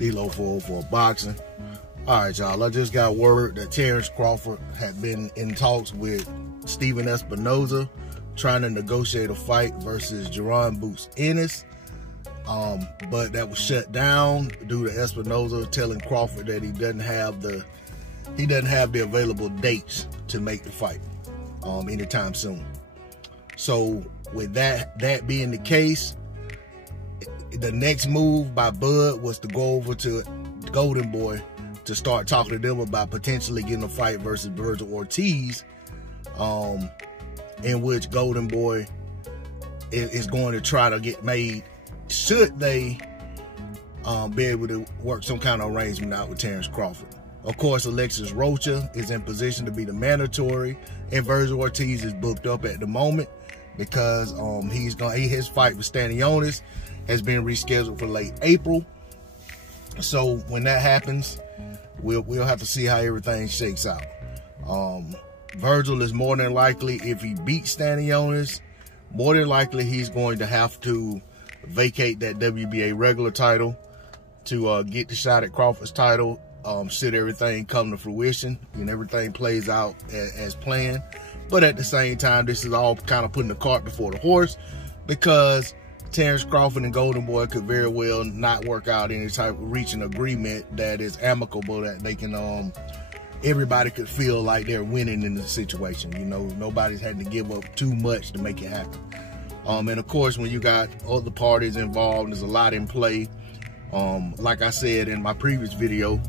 D-Lo 404 Boxing. All right, y'all. I just got word that Terence Crawford had been in talks with Stephen Espinoza, trying to negotiate a fight versus Jaron Ennis. But that was shut down due to Espinoza telling Crawford that he doesn't have the available dates to make the fight anytime soon. So with that being the case, the next move by Bud was to go over to Golden Boy to start talking to them about potentially getting a fight versus Virgil Ortiz, in which Golden Boy is going to try to get made should they be able to work some kind of arrangement out with Terence Crawford. Of course, Alexis Rocha is in position to be the mandatory, and Virgil Ortiz is booked up at the moment because his fight with Stanionis has been rescheduled for late April. So when that happens, we'll have to see how everything shakes out. Virgil is more than likely, if he beats Stanionis, more than likely he's going to have to vacate that WBA regular title to get the shot at Crawford's title, should everything come to fruition and everything plays out as planned. But at the same time, this is all kind of putting the cart before the horse, because Terence Crawford and Golden Boy could very well not work out any type of reaching agreement that is amicable, that they can everybody could feel like they're winning in the situation. You know, nobody's had to give up too much to make it happen. And of course, when you got other parties involved, there's a lot in play. Like I said in my previous video,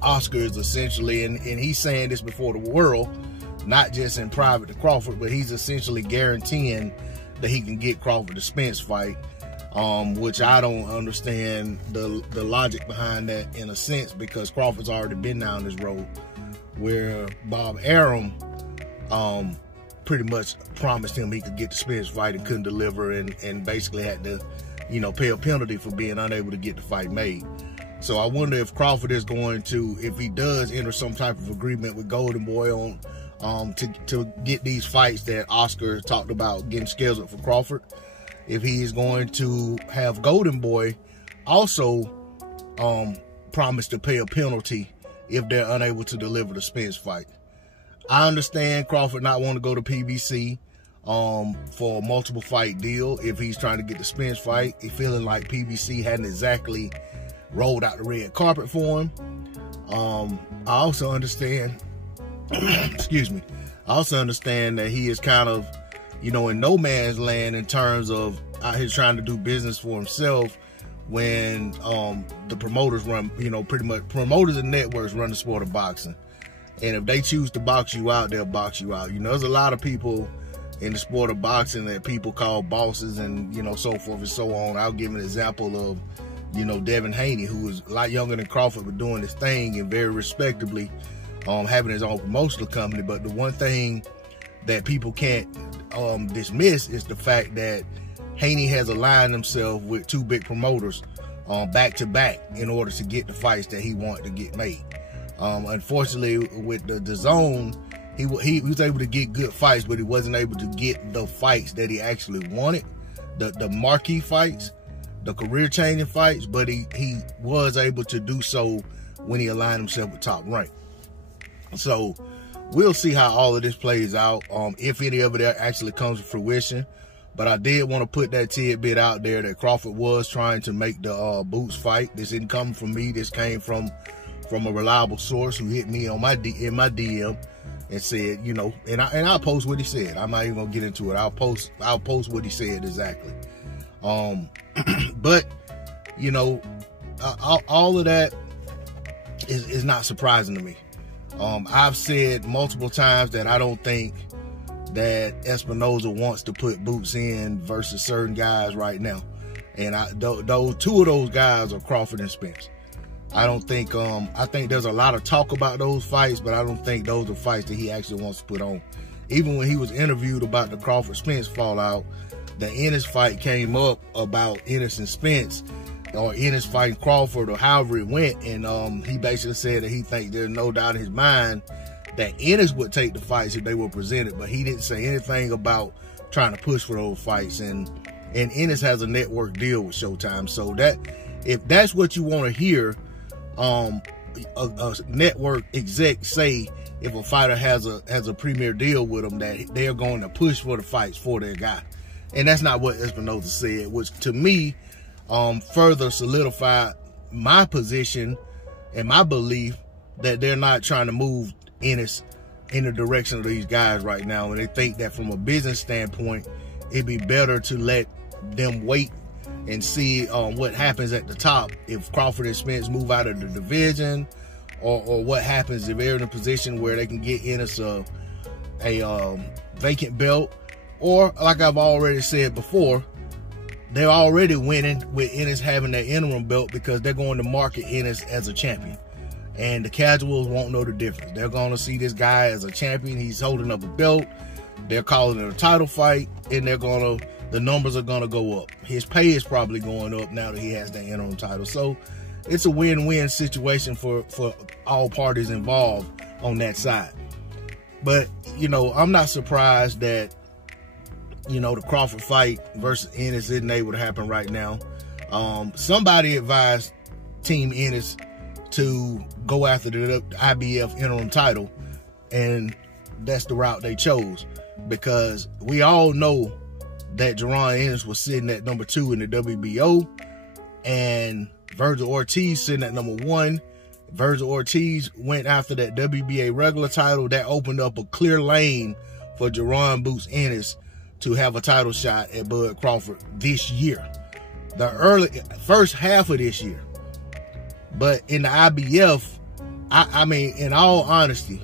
Oscar is essentially, and he's saying this before the world, not just in private to Crawford, but he's essentially guaranteeing that he can get Crawford the Spence fight, which I don't understand the logic behind that in a sense, because Crawford's already been down this road where Bob Arum pretty much promised him he could get the Spence fight and couldn't deliver, and basically had to, you know, pay a penalty for being unable to get the fight made. So I wonder if Crawford is going to, if he does enter some type of agreement with Golden Boy on to get these fights that Oscar talked about getting scheduled for Crawford, if he is going to have Golden Boy also promise to pay a penalty if they're unable to deliver the Spence fight. I understand Crawford not wanting to go to PBC for a multiple fight deal if he's trying to get the Spence fight. He's feeling like PBC hadn't exactly rolled out the red carpet for him. I also understand, excuse me, I also understand that he is kind of, you know, in no man's land in terms of out here trying to do business for himself when the promoters run, you know, pretty much promoters and networks run the sport of boxing. And if they choose to box you out, they'll box you out. You know, there's a lot of people in the sport of boxing that people call bosses and, you know, so forth and so on. I'll give an example of, you know, Devin Haney, who was a lot younger than Crawford, but doing his thing and very respectably, having his own promotional company. But the one thing that people can't dismiss is the fact that Haney has aligned himself with two big promoters back to back in order to get the fights that he wanted to get made. Unfortunately, with the zone, he was able to get good fights, but he wasn't able to get the fights that he actually wanted, the marquee fights, the career-changing fights. But he was able to do so when he aligned himself with Top Rank. So we'll see how all of this plays out, if any of it actually comes to fruition. But I did want to put that tidbit out there that Crawford was trying to make the Boots fight. This didn't come from me. This came from a reliable source who hit me on in my DM and said, you know, and I'll post what he said. I'm not even gonna get into it. I'll post what he said exactly. But you know, all of that is not surprising to me. I've said multiple times that I don't think that Espinoza wants to put Boots in versus certain guys right now, and two of those guys are Crawford and Spence. I don't think, I think there's a lot of talk about those fights, but I don't think those are fights that he actually wants to put on. Even when he was interviewed about the Crawford-Spence fallout, the Ennis fight came up about Ennis and Spence, or Ennis fighting Crawford, or however it went, and he basically said that he thinks there's no doubt in his mind that Ennis would take the fights if they were presented, but he didn't say anything about trying to push for those fights. And Ennis has a network deal with Showtime, so that If that's what you want to hear, a network exec say, if a fighter has a premier deal with them, that they're going to push for the fights for their guy. And that's not what Espinoza said, which to me further solidified my position and my belief that they're not trying to move Ennis in the direction of these guys right now. And they think that from a business standpoint, it'd be better to let them wait and see what happens at the top. If Crawford and Spence move out of the division, or what happens if they're in a position where they can get Ennis a vacant belt. Or, like I've already said before, they're already winning with Ennis having that interim belt because they're going to market Ennis as a champion. And the casuals won't know the difference. They're going to see this guy as a champion. He's holding up a belt. They're calling it a title fight, and the numbers are going to go up. His pay is probably going up now that he has that interim title. So it's a win-win situation for all parties involved on that side. But, you know, I'm not surprised that, you know, the Crawford fight versus Ennis isn't able to happen right now. Somebody advised Team Ennis to go after the IBF interim title, and that's the route they chose, because we all know that Jaron Ennis was sitting at number 2 in the WBO, and Virgil Ortiz sitting at number 1. Virgil Ortiz went after that WBA regular title. That opened up a clear lane for Jaron Boots Ennis to have a title shot at Bud Crawford this year, the first half of this year. But in the IBF, I mean, in all honesty,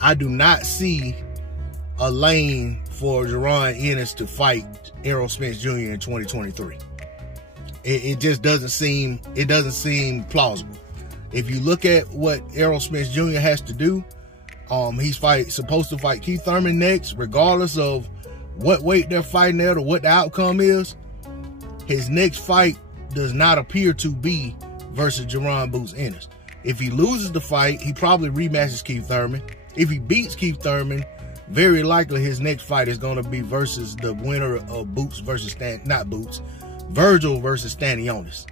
I do not see a lane for Jaron Ennis to fight Errol Spence Jr. in 2023. It just doesn't seem plausible. If you look at what Errol Spence Jr. has to do, he's supposed to fight Keith Thurman next, regardless of what weight they're fighting at or what the outcome is. His next fight does not appear to be versus Jaron Boots Ennis. If he loses the fight, he probably rematches Keith Thurman. If he beats Keith Thurman, very likely his next fight is going to be versus the winner of Virgil versus Stanionis.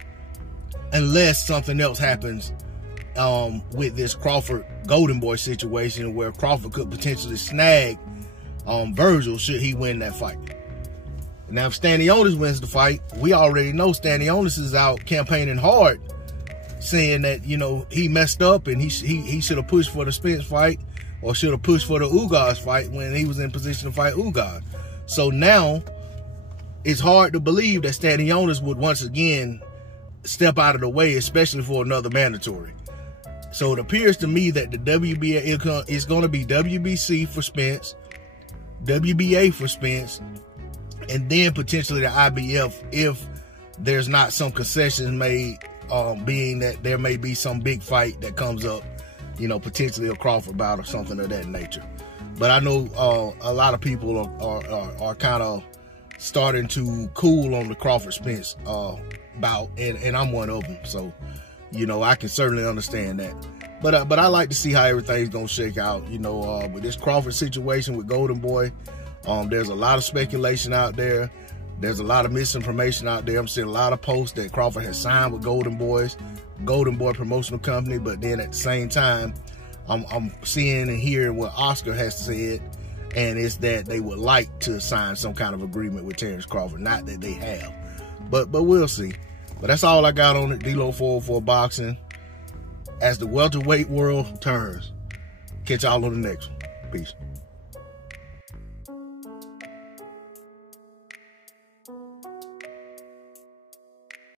Unless something else happens with this Crawford Golden Boy situation, where Crawford could potentially snag Virgil should he win that fight. Now, if Stanionis wins the fight, we already know Stanionis is out campaigning hard, saying that, you know, he messed up and he should have pushed for the Spence fight, or should have pushed for the Ugas fight when he was in position to fight Ugas. So now it's hard to believe that Stanionis would once again step out of the way, especially for another mandatory. So it appears to me that the WBA is going to be WBC for Spence, WBA for Spence, and then potentially the IBF if there's not some concessions made, being that there may be some big fight that comes up, you know, potentially a Crawford bout or something of that nature. But I know a lot of people are kind of starting to cool on the Crawford Spence bout, and I'm one of them. So, you know, I can certainly understand that. But I like to see how everything's gonna shake out. You know, with this Crawford situation with Golden Boy, there's a lot of speculation out there. There's a lot of misinformation out there. I'm seeing a lot of posts that Crawford has signed with Golden Boy promotional company, but then at the same time, I'm seeing and hearing what Oscar has said, and it's that they would like to sign some kind of agreement with Terence Crawford. Not that they have, but we'll see. But that's all I got on it. D-Lo 404 Boxing. As the welterweight world turns. Catch y'all on the next one. Peace.